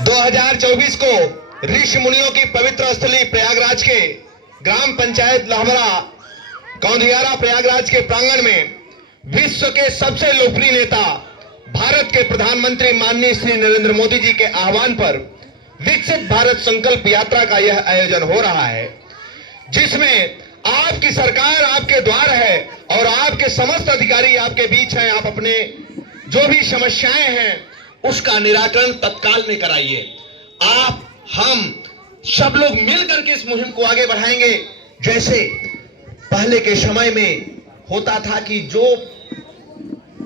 2024 को ऋषि मुनियों की पवित्र स्थली प्रयागराज के ग्राम पंचायत लाहमरा कौंधियारा प्रयागराज के प्रांगण में विश्व के सबसे लोकप्रिय नेता भारत के प्रधानमंत्री माननीय श्री नरेंद्र मोदी जी के आह्वान पर विकसित भारत संकल्प यात्रा का यह आयोजन हो रहा है, जिसमें आपकी सरकार आपके द्वार है और आपके समस्त अधिकारी आपके बीच हैं। आप अपने जो भी समस्याएं हैं उसका निराकरण तत्काल में कराइए। आप हम सब लोग मिलकर के इस मुहिम को आगे बढ़ाएंगे। जैसे पहले के समय में होता था कि जो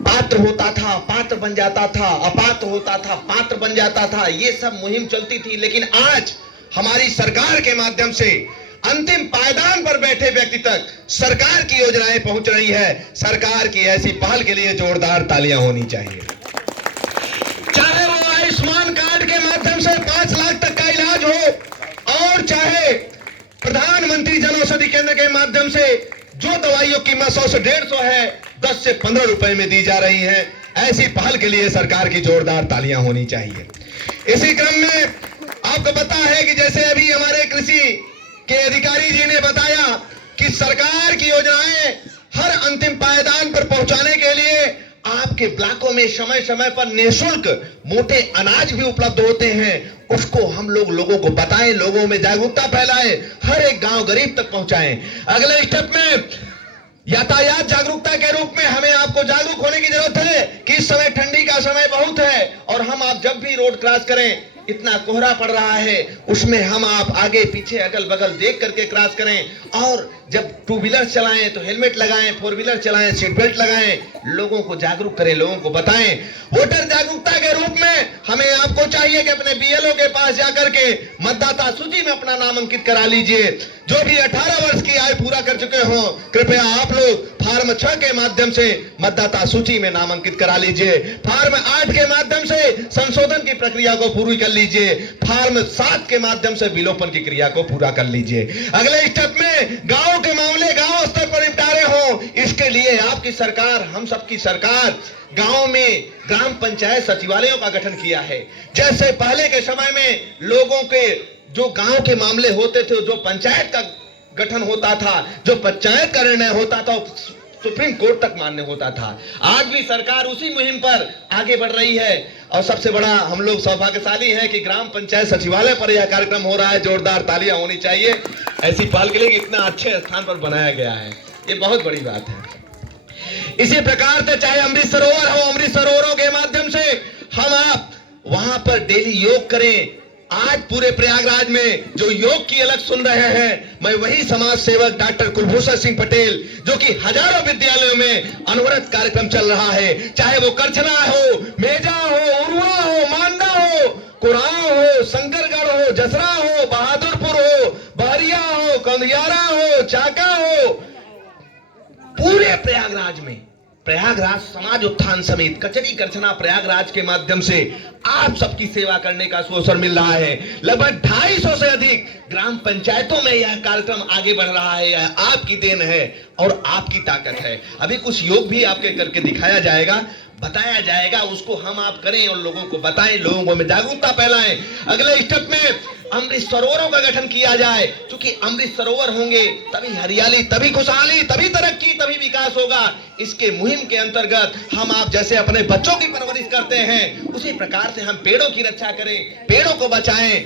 पात्र होता था पात्र बन जाता था, अपात्र होता था पात्र बन जाता था, ये सब मुहिम चलती थी। लेकिन आज हमारी सरकार के माध्यम से अंतिम पायदान पर बैठे व्यक्ति तक सरकार की योजनाएं पहुंच रही है। सरकार की ऐसी पहल के लिए जोरदार तालियां होनी चाहिए। चाहे वो आयुष्मान कार्ड के माध्यम से 5 लाख तक का इलाज हो और चाहे प्रधानमंत्री जन औषधि केंद्र के माध्यम से जो दवाइयों की कीमत 100 से 150 है 10 से 15 रुपए में दी जा रही है। ऐसी पहल के लिए सरकार की जोरदार तालियां होनी चाहिए। इसी क्रम में आपको पता है कि जैसे अभी हमारे कृषि के अधिकारी जी ने बताया कि सरकार की योजनाएं हर अंतिम पायदान पर पहुंचाने के लिए आपके ब्लॉकों में समय समय पर निःशुल्क मोटे अनाज भी उपलब्ध होते हैं। उसको हम लोगों को बताएं, लोगों में जागरूकता फैलाएं, हर एक गांव गरीब तक पहुंचाएं। अगले स्टेप में यातायात जागरूकता के रूप में हमें आपको जागरूक होने की जरूरत है कि इस समय ठंडी का समय बहुत है और आप जब भी रोड क्रॉस करें इतना कोहरा पड़ रहा है, उसमें आप आगे पीछे अगल बगल देख करके क्रॉस करें और जब 2 व्हीलर चलाएं तो हेलमेट लगाएं, 4 व्हीलर चलाएं सीट बेल्ट लगाएं, लोगों को जागरूक करें, लोगों को बताएं। वोटर जागरूकता के रूप में हमें आपको चाहिए कि अपने बीएलओ के पास जाकर के मतदाता सूची में अपना नाम अंकित करा लीजिए। जो भी 18 वर्ष की आयु पूरा कर चुके हो कृपया आप लोग फॉर्म 6 के माध्यम से मतदाता सूची में नाम अंकित करा लीजिए। फॉर्म 8 के माध्यम से संशोधन की प्रक्रिया को पूरी कर लीजिए। फॉर्म 7 के माध्यम से विलोपन की क्रिया को पूरा कर लीजिए। अगले स्टेप में गांव के मामले गांव स्तर पर निपटारे हो, इसके लिए आपकी सरकार, हम सबकी सरकार गांव में ग्राम पंचायत सचिवालयों का गठन किया है। जैसे पहले के समय में लोगों के जो गांव के मामले होते थे, जो पंचायत का गठन होता था, जो पंचायत का निर्णय होता था, सुप्रीम कोर्ट तक मान्य होता था। आज भी सरकार उसी मुहिम पर आगे बढ़ रही है और सबसे बड़ा हम लोग सौभाग्यशाली हैं कि ग्राम पंचायत सचिवालय पर यह कार्यक्रम हो रहा है। जोरदार तालियां होनी चाहिए ऐसी पहल के लिए कि इतना अच्छे स्थान पर बनाया गया है, ये बहुत बड़ी बात है। इसी प्रकार से चाहे अमृत सरोवर हो, अमृत सरोवरों के माध्यम से आप वहां पर डेली योग करें। आज पूरे प्रयागराज में जो योग की अलग सुन रहे हैं, मैं वही समाज सेवक डॉक्टर कुलभूषण सिंह पटेल, जो कि हजारों विद्यालयों में अनवरत कार्यक्रम चल रहा है, चाहे वो करछना हो, मेजा हो, उरुआ हो, मांडा हो, कुराव हो, शंकरगढ़ हो, जसरा हो, बहादुरपुर हो, बहरिया हो, कौंधियारा हो, चाका हो, पूरे प्रयागराज में प्रयागराज समाज उत्थान समिति कचरी करछना प्रयागराज के माध्यम से आप सबकी सेवा करने का अवसर मिल रहा है। लगभग 250 से अधिक ग्राम पंचायतों में यह कार्यक्रम आगे बढ़ रहा है। यह आपकी देन है और आपकी ताकत है। अभी कुछ योग भी आपके करके दिखाया जाएगा, बताया जाएगा, उसको आप करें और लोगों को बताएं, लोगों में जागरूकता फैलाएं। अगले स्टेप में अमृत सरोवरों का गठन किया जाए, क्योंकि अमृत सरोवर होंगे तभी हरियाली, तभी खुशहाली, तभी तरक्की, तभी विकास होगा। इसके मुहिम के अंतर्गत आप जैसे अपने बच्चों की परवरिश करते हैं, उसी प्रकार से हम पेड़ों की रक्षा करें, पेड़ों को बचाएं।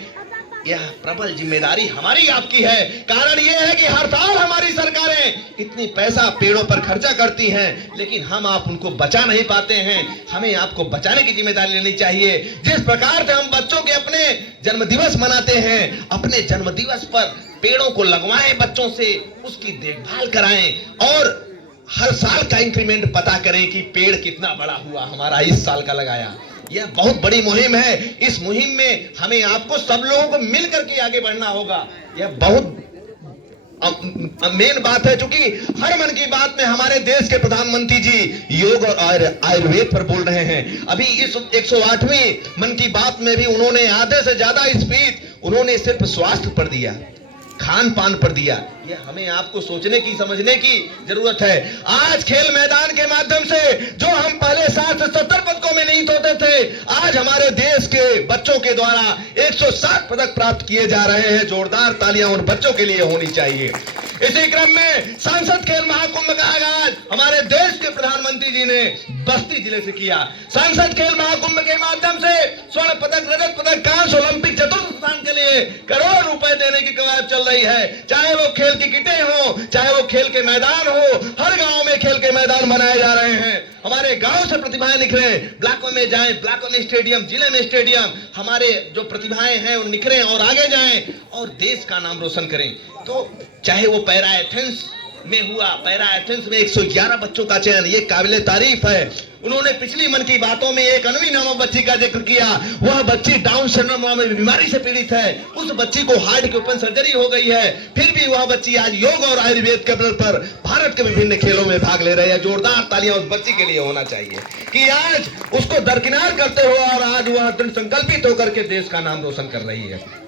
यह प्रबल जिम्मेदारी हमारी आपकी है। कारण यह है कि हर साल हमारी सरकारें इतनी पैसा पेड़ों पर खर्चा करती हैं, लेकिन आप उनको बचा नहीं पाते हैं। हमें आपको बचाने की जिम्मेदारी लेनी चाहिए। जिस प्रकार से हम बच्चों के अपने जन्मदिवस मनाते हैं, अपने जन्मदिवस पर पेड़ों को लगवाएं, बच्चों से उसकी देखभाल कराएं और हर साल का इंक्रीमेंट पता करें कि पेड़ कितना बड़ा हुआ हमारा इस साल का लगाया। यह बहुत बड़ी मुहिम है। इस मुहिम में हमें आपको सब लोगों को मिलकर के आगे बढ़ना होगा। यह बहुत मेन बात है, क्योंकि हर मन की बात में हमारे देश के प्रधानमंत्री जी योग और आयुर्वेद पर बोल रहे हैं। अभी इस 108वीं मन की बात में भी उन्होंने आधे से ज्यादा स्पीच उन्होंने सिर्फ स्वास्थ्य पर दिया, खान पान पर दिया। ये हमें आपको सोचने की समझने की जरूरत है। आज खेल मैदान के माध्यम से जो हम पहले 60 से 70 पदकों में नहीं होते थे, आज हमारे देश के बच्चों के द्वारा 160 पदक प्राप्त किए जा रहे हैं। जोरदार तालियां उन बच्चों के लिए होनी चाहिए। इसी क्रम में सांसद खेल महाकुंभ का आगाज हमारे देश के प्रधानमंत्री जी ने बस्ती जिले से किया। सांसद खेल महाकुंभ के माध्यम से स्वर्ण पदक, रजत पदक, कांस्य, ओलंपिक चतुर्थ स्थान के लिए करोड़ रुपए देने की कवायद चल रही है। चाहे वो खेल की किटें हो, चाहे वो खेल के मैदान हो, हर गांव में खेल के मैदान बनाए जा रहे हैं। हमारे गांव से प्रतिभाएं निखरे, ब्लॉकों में जाएं, ब्लॉकों में स्टेडियम, जिले में स्टेडियम, हमारे जो प्रतिभाएं हैं वो निखरें और आगे जाएं और देश का नाम रोशन करें। तो चाहे वो पैरा एथेंस में हुआ, पैरा एथेंस में 111 बच्चों का चयन, ये काबिले तारीफ है। उन्होंने पिछली मन की बातों में एक अनवी नामक बच्ची का जिक्र किया। वह बच्ची डाउन सिंड्रोम नामक बीमारी से पीड़ित है। उस बच्ची को हार्ट की ओपन सर्जरी हो गई है, फिर भी वह बच्ची आज योग और आयुर्वेद के बल पर भारत के विभिन्न खेलों में भाग ले रही है। जोरदार तालियां उस बच्ची के लिए होना चाहिए कि आज उसको दरकिनार करते हुए और आज वह दृढ़ संकल्पित होकर के देश का नाम रोशन कर रही है।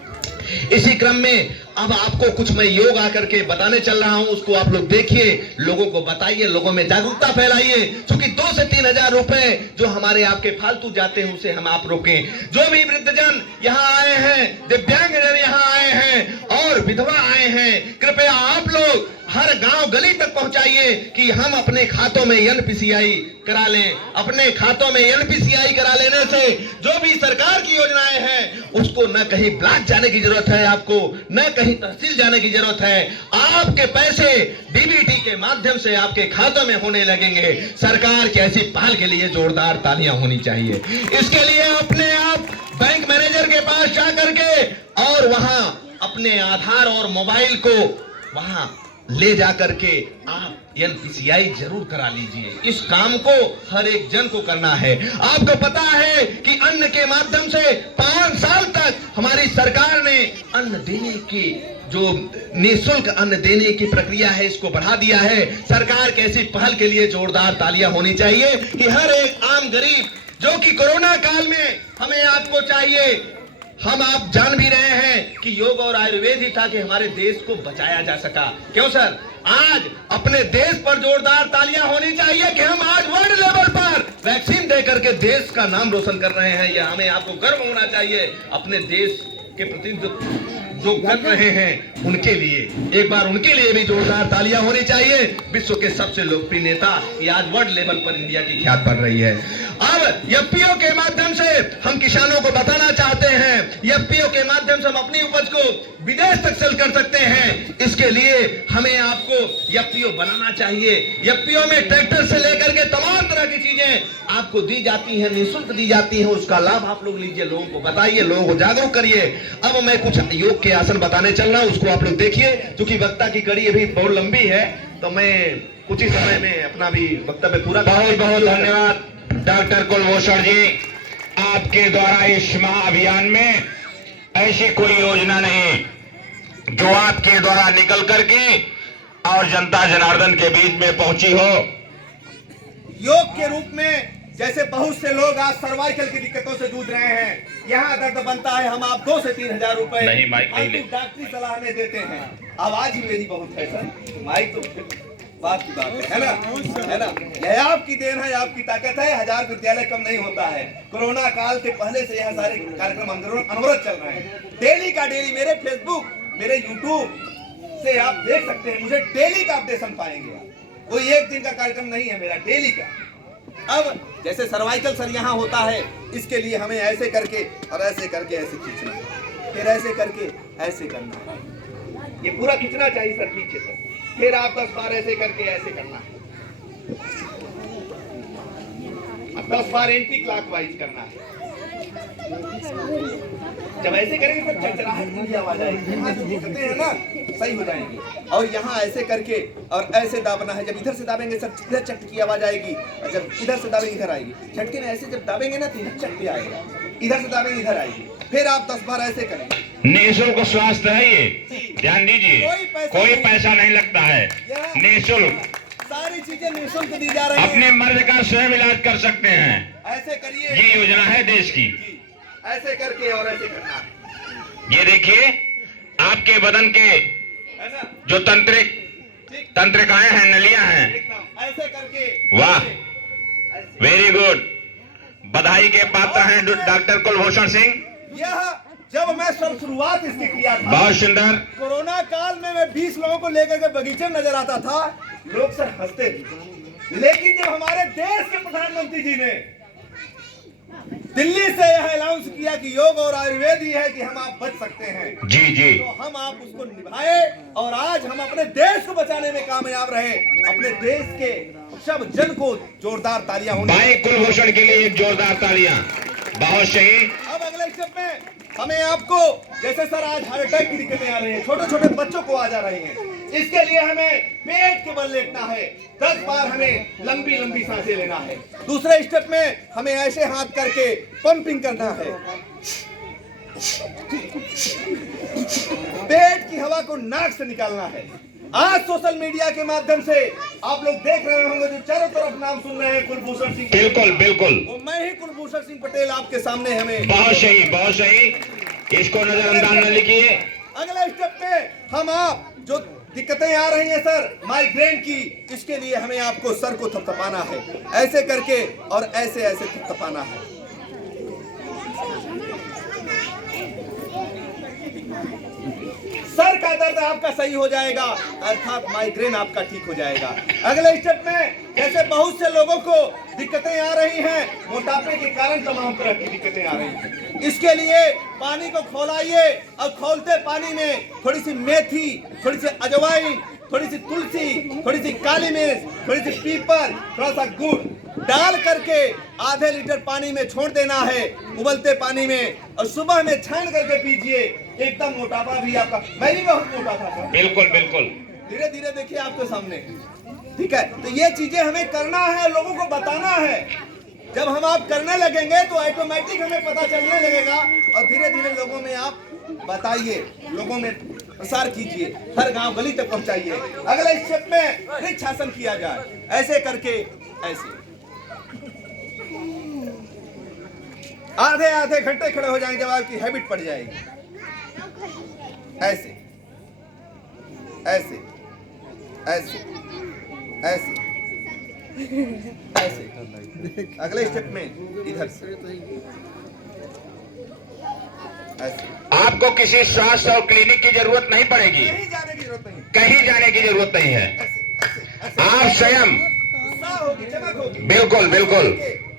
इसी क्रम में अब आपको कुछ मैं योग आकर के बताने चल रहा हूं, उसको आप लोग देखिए, लोगों को बताइए, लोगों में जागरूकता फैलाइए। क्योंकि 2 से 3 हजार रुपए जो हमारे आपके फालतू जाते हैं उसे हम आप रोकें। जो भी वृद्धजन यहाँ आए हैं, दिव्यांगजन यहाँ आए हैं और विधवा आए हैं, कृपया आप लोग हर गांव गली तक पहुंचाइए कि हम अपने खातों में एनपीसीआई करा लें। अपने खातों में एनपीसीआई करा लेने से जो भी सरकार की योजनाएं हैं उसको न कहीं ब्लॉक जाने की जरूरत है, आपको न कहीं तहसील जाने की जरूरत है। आपके पैसे डीबीटी के माध्यम से आपके खातों में होने लगेंगे। सरकार की ऐसी पहल के लिए जोरदार तालियां होनी चाहिए। इसके लिए अपने आप बैंक मैनेजर के पास जाकर के और वहां अपने आधार और मोबाइल को वहां ले जाकर के आप एनपीसीआई जरूर करा लीजिए। इस काम को हर एक जन को करना है। आपको पता है कि अन्न के माध्यम से 5 साल तक हमारी सरकार ने अन्न देने की जो निःशुल्क अन्न देने की प्रक्रिया है इसको बढ़ा दिया है। सरकार की ऐसी पहल के लिए जोरदार तालियां होनी चाहिए कि हर एक आम गरीब जो कि कोरोना काल में हमें आपको चाहिए, हम आप जान भी रहे हैं कि योग और आयुर्वेद ही था कि हमारे देश को बचाया जा सका। क्यों सर? आज अपने देश पर जोरदार तालियां होनी चाहिए कि हम आज वर्ल्ड लेवल पर वैक्सीन दे करके देश का नाम रोशन कर रहे हैं। यह हमें आपको गर्व होना चाहिए अपने देश के प्रति जो कर रहे हैं उनके लिए। एक बार उनके लिए भी जोरदार तालियां होनी चाहिए। विश्व के सबसे लोकप्रिय नेता ये आज वर्ल्ड लेवल पर इंडिया की ख्यात बढ़ रही है। अब एफपीओ के माध्यम से हम किसानों को बताना चाहते हैं, एफपीओ के माध्यम से हम अपनी उपज को विदेश तक सेल कर सकते हैं। इसके लिए हमें आपको एफपीओ बनाना चाहिए। एफपीओ में ट्रैक्टर से लेकर के तमाम तरह की चीजें आपको दी जाती हैं, निःशुल्क दी जाती हैं। उसका लाभ आप लोग लीजिए, लोगों को बताइए, लोगों को जागरूक करिए। अब मैं कुछ योग के आसन बताने चल रहा हूं, उसको आप लोग देखिए। क्योंकि वक्ता की कड़ी अभी बहुत लंबी है तो मैं कुछ ही समय में अपना भी वक्तव्य पूरा। बहुत बहुत धन्यवाद डॉक्टर कुलभूषण जी। आपके द्वारा इस महाअभियान में ऐसी कोई योजना नहीं जो आपके द्वारा निकल करके और जनता जनार्दन के बीच में पहुंची हो। योग के रूप में जैसे बहुत से लोग आज सर्वाइकल की दिक्कतों से जूझ रहे हैं, यहाँ दर्द बनता है, हम आप 2 से 3 हजार रुपए डॉक्टरी सलाह में देते हैं। आवाज ही मेरी बहुत है सर, माइक तो बात की बात है ना, है ना। यह आपकी देन है, आपकी ताकत है। 1000 विद्यालय कम नहीं होता है। कोरोना काल के पहले से यह सारे कार्यक्रम अनवरत चल रहे हैं। डेली का डेली मेरे फेसबुक, मेरे यूट्यूब से आप देख सकते हैं। मुझे डेली का अपडेशन पाएंगे। कोई एक दिन का कार्यक्रम नहीं है मेरा, डेली का। अब जैसे सर्वाइकल सर यहाँ होता है, इसके लिए हमें ऐसे करके और ऐसे करके ऐसे खींचना, फिर ऐसे करके ऐसे करना, ये पूरा खींचना चाहिए सर पीछे से। फिर आप 10 बार ऐसे करके ऐसे करना है, अब 10 बार एंटी क्लॉकवाइज करना है। जब ऐसे करेंगे सब चरचराहट की आवाज आएगी, यहाँ जो दिक्कतें हैं ना सही हो जाएंगी। और यहाँ ऐसे करके और ऐसे दाबना है। जब इधर से दाबेंगे सब इधर चट की आवाज आएगी, और जब इधर से दाबेंगे इधर आएगी। झटके में ऐसे जब दाबेंगे ना तो इधर चट आएगा, इधर से दाबेंगे इधर आएगी। फिर आप 10 बार ऐसे करेंगे। निःशुल्क स्वास्थ्य है ये, ध्यान दीजिए। कोई पैसा नहीं लगता है, निःशुल्क सारी चीजें निःशुल्क दी जा रही हैं। अपने मर्ज का स्वयं इलाज कर सकते हैं। ऐसे करिए, ये योजना है देश की। ऐसे करके और ऐसे करना है। ये देखिए आपके बदन के जो तंत्रिकाएं हैं, नलियां हैं, ऐसे करके वाह, वेरी गुड। बधाई के पात्र हैं डॉक्टर कुलभूषण सिंह। यह जब मैं शुरुआत इसकी किया था, बहुत सुंदर। कोरोना काल में मैं 20 लोगों को लेकर के बगीचे में नजर आता था, लोग सर हंसते थे। लेकिन जब हमारे देश के प्रधानमंत्री जी ने दिल्ली से यह अनाउंस किया कि योग और आयुर्वेद ही है कि हम आप बच सकते हैं, जी जी, तो हम आप उसको निभाए और आज हम अपने देश को बचाने में कामयाब रहे। अपने देश के सब जन को जोरदार तालियां होनी। भाई कुलभूषण के लिए एक जोरदार तालियां। बहुत सही। अब अगले स्टेप में हमें आपको, जैसे सर आज हार्ट अटैक की दिक्कतें आ रही हैं, छोटे छोटे बच्चों को आ जा रही हैं, इसके लिए हमें पेट के बल लेटना है, 10 बार हमें लंबी लंबी सांसें लेना है। दूसरे स्टेप में हमें ऐसे हाथ करके पंपिंग करना है, पेट की हवा को नाक से निकालना है। आज सोशल मीडिया के माध्यम से आप लोग देख रहे होंगे, जो चारों तरफ नाम सुन रहे हैं कुलभूषण सिंह, बिल्कुल बिल्कुल, वो मैं ही कुलभूषण सिंह पटेल आपके सामने। हमें बहुत सही, बहुत सही। इसको नजरअंदाज न लिखिए। अगले स्टेप पे हम आप जो दिक्कतें आ रही हैं सर माइग्रेन की, इसके लिए हमें आपको सर को थपथपाना है, ऐसे करके और ऐसे ऐसे थपथपाना है। सर का दर्द आपका सही हो जाएगा, अर्थात माइग्रेन आपका ठीक हो जाएगा। अगले स्टेप में जैसे बहुत से लोगों को दिक्कतें आ रही हैं, मोटापे के कारण तमाम तरह की दिक्कतें आ रही हैं, इसके लिए पानी को खौलाइए और खौलते पानी में थोड़ी सी मेथी, थोड़ी सी अजवाइन, थोड़ी सी तुलसी, थोड़ी सी काली मिर्च, थोड़ी सी पीपर, थोड़ा सा गुड़ डाल करके आधे लीटर पानी में छोड़ देना है, उबलते पानी में, और सुबह में छान करके पीजिए। एकदम मोटापा भी आपका, मैं भी बहुत मोटा था सर, बिल्कुल बिल्कुल, धीरे धीरे देखिए आपके सामने, ठीक है। तो ये चीजें हमें करना है, लोगों को बताना है। जब हम आप करने लगेंगे तो ऑटोमेटिक हमें पता चलने लगेगा, और धीरे धीरे लोगों में आप बताइए, लोगों में प्रसार कीजिए, हर गांव गली तक पहुंचाइए। अगले स्टेप में वृक्षासन किया जाए, ऐसे करके ऐसे आधे आधे घंटे खड़े हो जाएंगे, जब आपकी हैबिट पड़ जाएगी। ऐसे ऐसे ऐसे ऐसे ऐसे, अगले स्टेप में इधर से ऐसे। आपको किसी स्वास्थ्य और क्लिनिक की जरूरत नहीं पड़ेगी, कहीं जाने की जरूरत नहीं, कहीं जाने की जरूरत नहीं है। ऐसे ऐसे आप स्वयं, उत्साह होगी, चमक होगी। बिल्कुल बिल्कुल,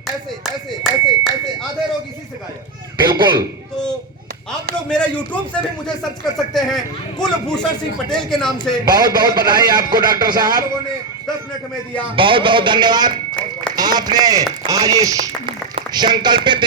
ऐसे ऐसे ऐसे ऐसे, आधे लोग इसी से गायब। बिल्कुल। तो आप लोग मेरे YouTube से भी मुझे सर्च कर सकते हैं, कुलभूषण सिंह पटेल के नाम से। बहुत बहुत बधाई आपको डॉक्टर साहब, लोगों ने 10 मिनट में दिया। बहुत बहुत धन्यवाद। आपने आज इस संकल्पित